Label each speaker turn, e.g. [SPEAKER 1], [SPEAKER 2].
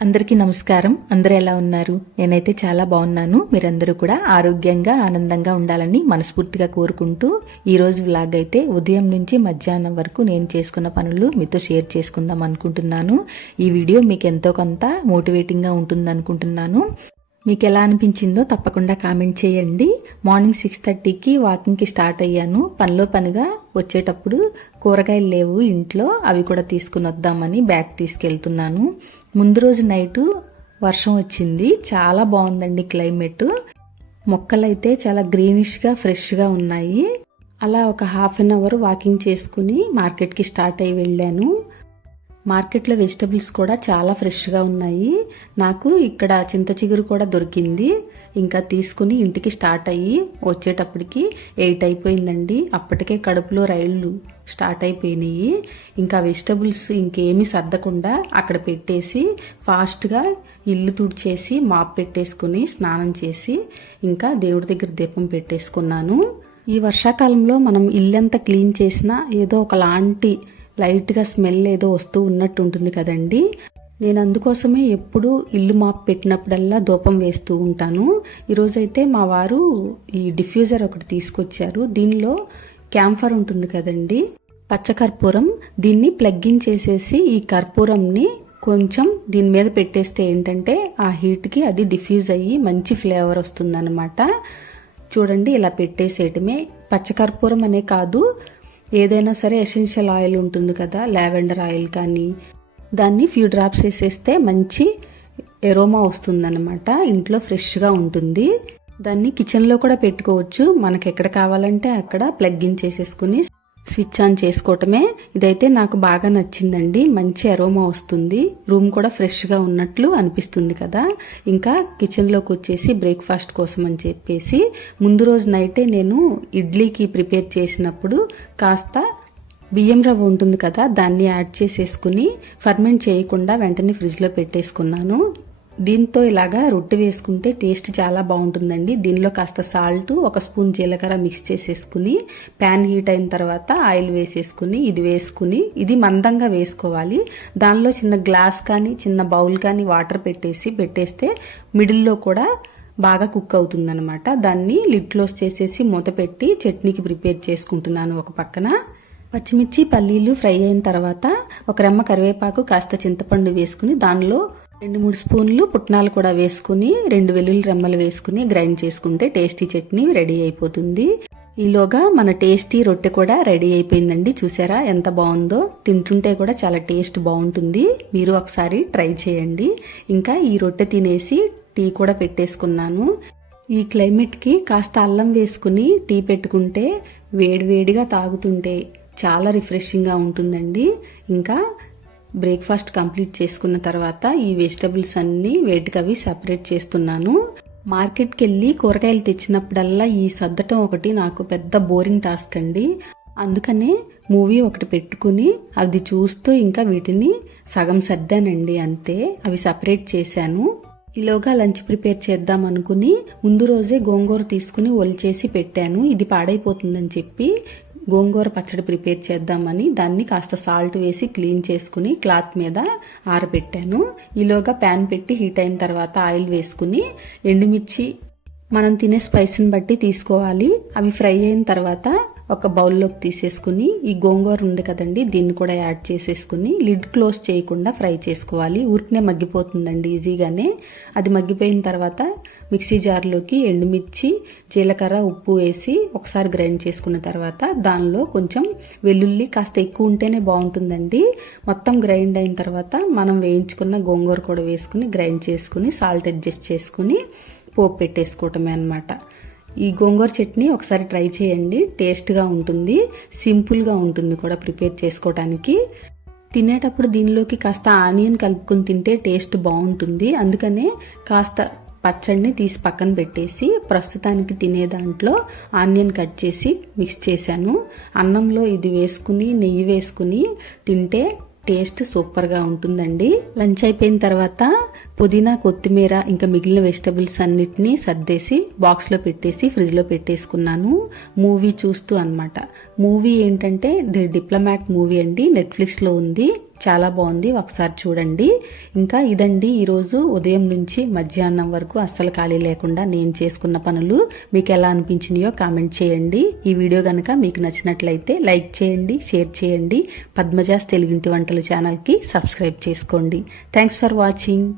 [SPEAKER 1] అందరికీ నమస్కారం. అందరూ ఎలా ఉన్నారు? నేనైతే చాలా బాగున్నాను. మీరందరూ కూడా ఆరోగ్యంగా ఆనందంగా ఉండాలని మనస్ఫూర్తిగా కోరుకుంటూ ఈరోజు వ్లాగ్ అయితే ఉదయం నుంచి మధ్యాహ్నం వరకు నేను చేసుకున్న పనులు మీతో షేర్ చేసుకుందాం అనుకుంటున్నాను. ఈ వీడియో మీకు ఎంతో కొంత మోటివేటింగ్గా ఉంటుంది అనుకుంటున్నాను మీకు ఎలా అనిపించిందో తప్పకుండా కామెంట్ చేయండి. మార్నింగ్ సిక్స్ థర్టీకి వాకింగ్కి స్టార్ట్ అయ్యాను. పనిలో పనిగా వచ్చేటప్పుడు కూరగాయలు లేవు ఇంట్లో అవి కూడా తీసుకుని వద్దామని బ్యాగ్ తీసుకెళ్తున్నాను. ముందు రోజు నైటు వర్షం వచ్చింది. చాలా బాగుందండి క్లైమేట్. మొక్కలైతే చాలా గ్రీనిష్గా ఫ్రెష్గా ఉన్నాయి. అలా ఒక హాఫ్ అన్ అవర్ వాకింగ్ చేసుకుని మార్కెట్కి స్టార్ట్ అయ్యి వెళ్ళాను. మార్కెట్లో వెజిటబుల్స్ కూడా చాలా ఫ్రెష్గా ఉన్నాయి. నాకు ఇక్కడ చింత చిగురు కూడా దొరికింది. ఇంకా తీసుకుని ఇంటికి స్టార్ట్ అయ్యి వచ్చేటప్పటికి ఎయిట్ అయిపోయిందండి. అప్పటికే కడుపులో రైళ్ళు స్టార్ట్ అయిపోయినాయి. ఇంకా వెజిటబుల్స్ ఇంకేమీ సర్దకుండా అక్కడ పెట్టేసి ఫాస్ట్గా ఇల్లు తుడిచేసి మాప్ పెట్టేసుకుని స్నానం చేసి ఇంకా దేవుడి దగ్గర దీపం పెట్టేసుకున్నాను. ఈ వర్షాకాలంలో మనం ఇల్లంతా క్లీన్ చేసినా ఏదో ఒకలాంటి లైట్గా స్మెల్ ఏదో వస్తూ ఉన్నట్టు ఉంటుంది కదండి. నేను అందుకోసమే ఎప్పుడూ ఇల్లు మాప్ పెట్టినప్పుడల్లా దూపం వేస్తూ ఉంటాను. ఈరోజైతే మా వారు ఈ డిఫ్యూజర్ ఒకటి తీసుకొచ్చారు. దీనిలో క్యాంఫర్ ఉంటుంది కదండి. పచ్చకర్పూరం. దీన్ని ప్లగ్గిన్ చేసేసి ఈ కర్పూరంని కొంచెం దీని మీద పెట్టేస్తే ఏంటంటే ఆ హీట్కి అది డిఫ్యూజ్ అయ్యి మంచి ఫ్లేవర్ వస్తుందన్నమాట. చూడండి ఇలా పెట్టేసేయటమే. పచ్చకర్పూరం అనే కాదు ఏదైనా సరే ఎసెన్షియల్ ఆయిల్ ఉంటుంది కదా లావెండర్ ఆయిల్ కానీ దాన్ని ఫ్యూ డ్రాప్స్ వేసేస్తే మంచి ఎరోమా వస్తుందన్నమాట. ఇంట్లో ఫ్రెష్గా ఉంటుంది. దాన్ని కిచెన్లో కూడా పెట్టుకోవచ్చు. మనకి ఎక్కడ కావాలంటే అక్కడ ప్లగ్ ఇన్ చేసేసుకుని స్విచ్ ఆన్ చేసుకోవటమే. ఇదైతే నాకు బాగా నచ్చిందండి. మంచి అరోమా వస్తుంది. రూమ్ కూడా ఫ్రెష్గా ఉన్నట్లు అనిపిస్తుంది కదా. ఇంకా కిచెన్లోకి వచ్చేసి బ్రేక్ఫాస్ట్ కోసం అని చెప్పేసి ముందు రోజు నైటే నేను ఇడ్లీకి ప్రిపేర్ చేసినప్పుడు కాస్త బియ్యం రవ్వ ఉంటుంది కదా దాన్ని యాడ్ చేసేసుకుని ఫర్మెంట్ చేయకుండా వెంటనే ఫ్రిడ్జ్లో పెట్టేసుకున్నాను. దీంతో ఇలాగా రొట్టె వేసుకుంటే టేస్ట్ చాలా బాగుంటుందండి. దీనిలో కాస్త సాల్ట్ ఒక స్పూన్ జీలకర్ర మిక్స్ చేసేసుకుని ప్యాన్ హీట్ అయిన తర్వాత ఆయిల్ వేసేసుకుని ఇది వేసుకుని ఇది మందంగా వేసుకోవాలి. దానిలో చిన్న గ్లాస్ కానీ చిన్న బౌల్ కానీ వాటర్ పెట్టేసి పెట్టేస్తే మిడిల్లో కూడా బాగా కుక్ అవుతుందనమాట దాన్ని లిడ్ క్లోజ్ చేసేసి మూత పెట్టి చట్నీకి ప్రిపేర్ చేసుకుంటున్నాను ఒక పక్కన. పచ్చిమిర్చి పల్లీలు ఫ్రై అయిన తర్వాత ఒక రెమ్మ కరివేపాకు కాస్త చింతపండు వేసుకుని దానిలో రెండు మూడు స్పూన్లు పుట్నాలు కూడా వేసుకుని రెండు వెల్లుల్లి రెమ్మలు వేసుకుని గ్రైండ్ చేసుకుంటే టేస్టీ చట్నీ రెడీ అయిపోతుంది. ఈలోగా మన టేస్టీ రొట్టె కూడా రెడీ అయిపోయిందండి. చూసారా ఎంత బాగుందో? తింటుంటే కూడా చాలా టేస్ట్ బాగుంటుంది. మీరు ఒకసారి ట్రై చేయండి. ఇంకా ఈ రొట్టె తినేసి టీ కూడా పెట్టేసుకున్నాను. ఈ క్లైమేట్కి కాస్త అల్లం వేసుకుని టీ పెట్టుకుంటే వేడివేడిగా తాగుతుంటే చాలా రిఫ్రెషింగ్గా ఉంటుందండి. ఇంకా బ్రేక్ఫాస్ట్ కంప్లీట్ చేసుకున్న తర్వాత ఈ వెజిటబుల్స్ అన్నీ వేటికవి సపరేట్ చేస్తున్నాను. మార్కెట్కి వెళ్ళి కూరగాయలు తెచ్చినప్పుడల్లా ఈ సర్దటం ఒకటి నాకు పెద్ద బోరింగ్ టాస్క్ అండి. అందుకనే మూవీ ఒకటి పెట్టుకుని అది చూస్తూ ఇంకా వీటిని సగం సర్దానండి అంతే. అవి సపరేట్ చేశాను. ఈలోగా లంచ్ ప్రిపేర్ చేద్దాం అనుకుని ముందు రోజే గోంగూర తీసుకుని ఒలిచేసి పెట్టాను. ఇది పాడైపోతుందని చెప్పి గోంగూర పచ్చడి ప్రిపేర్ చేద్దామని దాన్ని కాస్త సాల్ట్ వేసి క్లీన్ చేసుకుని క్లాత్ మీద ఆరబెట్టాను. ఈలోగా ప్యాన్ పెట్టి హీట్ అయిన తర్వాత ఆయిల్ వేసుకుని ఎండుమిర్చి మనం తినే స్పైస్ని బట్టి తీసుకోవాలి. అవి ఫ్రై అయిన తర్వాత ఒక బౌల్లోకి తీసేసుకుని ఈ గోంగూర ఉంది కదండి దీన్ని కూడా యాడ్ చేసేసుకుని లిడ్ క్లోజ్ చేయకుండా ఫ్రై చేసుకోవాలి. ఉరికినే మగ్గిపోతుందండి ఈజీగానే. అది మగ్గిపోయిన తర్వాత మిక్సీ జార్లోకి ఎండుమిర్చి జీలకర్ర ఉప్పు వేసి ఒకసారి గ్రైండ్ చేసుకున్న తర్వాత దానిలో కొంచెం వెల్లుల్లి కాస్త ఎక్కువ ఉంటేనే బాగుంటుందండి. మొత్తం గ్రైండ్ అయిన తర్వాత మనం వేయించుకున్న గోంగూర కూడా వేసుకుని గ్రైండ్ చేసుకుని సాల్ట్ అడ్జస్ట్ చేసుకుని పోపు పెట్టేసుకోవటమే అనమాట ఈ గోంగూర చట్నీ ఒకసారి ట్రై చేయండి. టేస్ట్గా ఉంటుంది. సింపుల్గా ఉంటుంది కూడా ప్రిపేర్ చేసుకోవడానికి తినేటప్పుడు దీనిలోకి కాస్త ఆనియన్ కలుపుకొని తింటే టేస్ట్ బాగుంటుంది. అందుకనే కాస్త పచ్చడిని తీసి పక్కన పెట్టేసి ప్రస్తుతానికి తినే దాంట్లో ఆనియన్ కట్ చేసి మిక్స్ చేశాను. అన్నంలో ఇది వేసుకుని నెయ్యి వేసుకుని తింటే టేస్ట్ సూపర్గా ఉంటుందండి. లంచ్ అయిపోయిన తర్వాత పుదీనా కొత్తిమీర ఇంకా మిగిలిన వెజిటబుల్స్ అన్నిటినీ సర్దేసి బాక్స్లో పెట్టేసి ఫ్రిడ్జ్లో పెట్టేసుకున్నాను. మూవీ చూస్తూ అనమాట మూవీ ఏంటంటే ది డిప్లొమాట్ మూవీ అండి. నెట్ఫ్లిక్స్లో ఉంది. చాలా బాగుంది. ఒకసారి చూడండి. ఇంకా ఇదండి. ఈరోజు ఉదయం నుంచి మధ్యాహ్నం వరకు అస్సలు ఖాళీ లేకుండా నేను చేసుకున్న పనులు మీకు ఎలా అనిపించినాయో కామెంట్ చేయండి. ఈ వీడియో కనుక మీకు నచ్చినట్లయితే లైక్ చేయండి షేర్ చేయండి. పద్మజాస్ తెలుగింటి వంటల ఛానల్కి సబ్స్క్రైబ్ చేసుకోండి. Thanks for watching.